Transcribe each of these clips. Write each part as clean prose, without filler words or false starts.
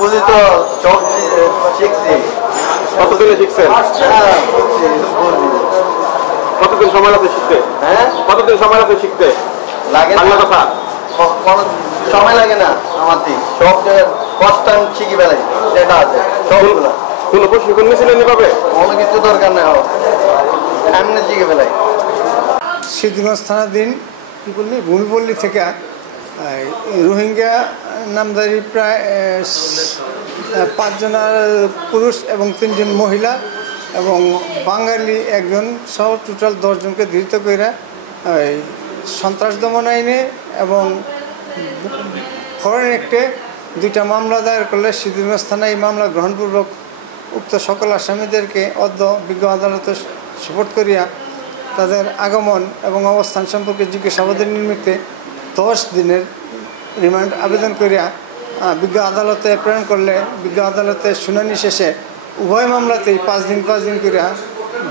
বুঝি তো সব শিখছি। কতদিনে শিখছেন? কতদিন সময় লাগবে শিখতে? হ্যাঁ, কতদিন সময় লাগবে শিখতে? লাগে বাংলা কথা সময় লাগে না আমার দিক, সব জায়গায় ফার্স্ট টাইম শিখি বেলাই যেটা আছে সবগুলো। কোনো প্রশিক্ষণ নিয়েছিলেন এভাবে? কোনো কিছু দরকার নেই, এমনি শিখে বেলাই। সিদ্ধিগঞ্জ থানাধীন কী বললি ভূমিপল্লী থেকে রোহিঙ্গা নামধারী প্রায় 5 জন পুরুষ এবং 3 জন মহিলা এবং বাঙালি একজন সহ টোটাল 10 জনকে ধৃত করে সন্ত্রাস দমন আইনে এবং ফরেন অ্যাক্টে 2টা মামলা দায়ের করলে সিদ্ধিগঞ্জ থানায় এই মামলা গ্রহণপূর্বক উক্ত সকল আসামিদেরকে বিজ্ঞ আদালতে সুপোর্ট করিয়া তাদের আগমন এবং অবস্থান সম্পর্কে জিজ্ঞাসাবাদের নিমিত্তে 10 দিনের রিমান্ড আবেদন করিয়া বিজ্ঞ আদালতে প্রেরণ করলে বিজ্ঞ আদালতে শুনানি শেষে উভয় মামলাতেই 5 দিন করিয়া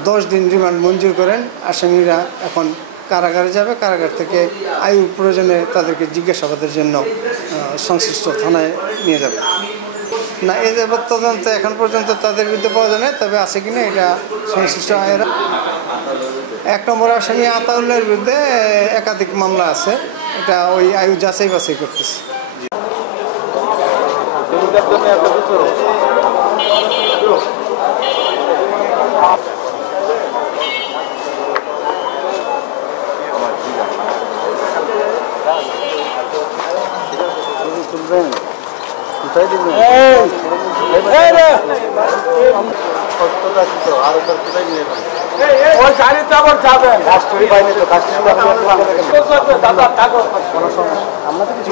10 দিন রিমান্ড মঞ্জুর করেন। আসামিরা এখন কারাগারে যাবে, কারাগার থেকে আইন প্রয়োজনে তাদেরকে জিজ্ঞাসাবাদের জন্য সংশ্লিষ্ট থানায় নিয়ে যাবে। না, এই যাবৎ তদন্ত এখন পর্যন্ত তাদের বিরুদ্ধে পাওয়া যায় না, তবে আছে কিনা এটা সংশ্লিষ্ট আইনেরা। 1 নম্বর আসামি আতাউল্লাহর বিরুদ্ধে একাধিক মামলা আছে, এটা ওই আয়ু যাচাই বাছাই করতেছে। আমরা তো কিছু